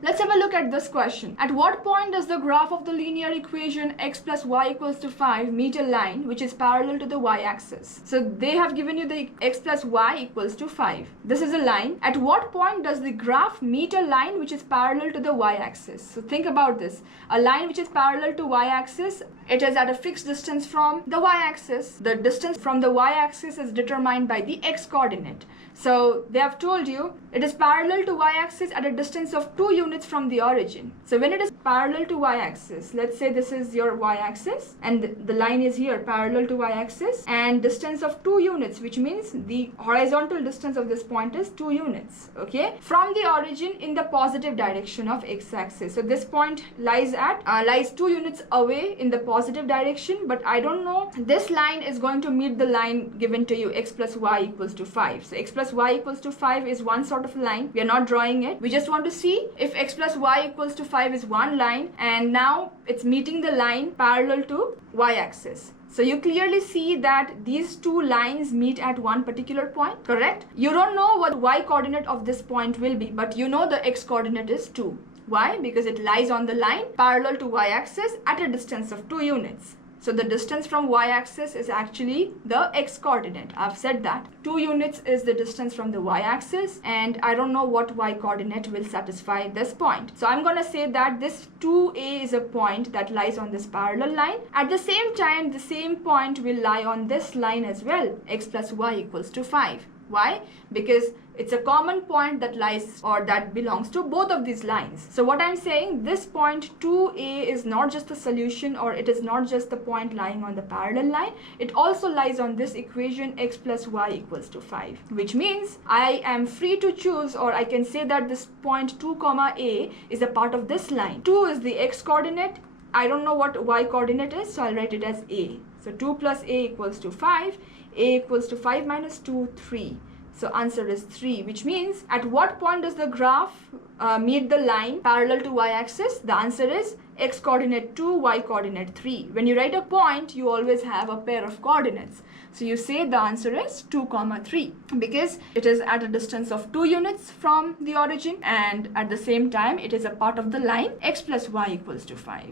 Let's have a look at this question. At what point does the graph of the linear equation x plus y equals to 5 meet a line which is parallel to the y-axis? So they have given you the x plus y equals to 5. This is a line. At what point does the graph meet a line which is parallel to the y-axis? So think about this. A line which is parallel to y-axis, it is at a fixed distance from the y-axis. The distance from the y-axis is determined by the x-coordinate. So they have told you it is parallel to y-axis at a distance of 2 units from the origin. So when it is parallel to y-axis, let's say this is your y-axis and the line is here parallel to y-axis and distance of 2 units, which means the horizontal distance of this point is 2 units, okay, from the origin in the positive direction of x-axis. So this point lies 2 units away in the positive direction, but I don't know, this line is going to meet the line given to you, x plus y equals to 5. So x plus y equals to 5 is one sort of line. We are not drawing it. We just want to see if x plus y equals to 5 is one line and now it's meeting the line parallel to y-axis. So you clearly see that these two lines meet at one particular point, correct? You don't know what y-coordinate of this point will be, but you know the x-coordinate is 2. Why? Because it lies on the line parallel to y-axis at a distance of 2 units. So the distance from y-axis is actually the x-coordinate. I've said that. 2 units is the distance from the y-axis and I don't know what y-coordinate will satisfy this point. So I'm going to say that this 2a is a point that lies on this parallel line. At the same time, the same point will lie on this line as well, x plus y equals to 5. Why? Because it's a common point that lies or that belongs to both of these lines. So what I'm saying, this point 2a is not just the solution, or it is not just the point lying on the parallel line. It also lies on this equation x plus y equals to 5, which means I am free to choose, or I can say that this point 2 comma a is a part of this line. 2 is the x coordinate. I don't know what y coordinate is, so I'll write it as a. So 2 plus a equals to 5. A equals to 5 minus 2, 3. So answer is 3, which means at what point does the graph meet the line parallel to y-axis? The answer is x coordinate 2, y coordinate 3. When you write a point, you always have a pair of coordinates. So you say the answer is 2 comma 3 because it is at a distance of 2 units from the origin and at the same time it is a part of the line x plus y equals to 5.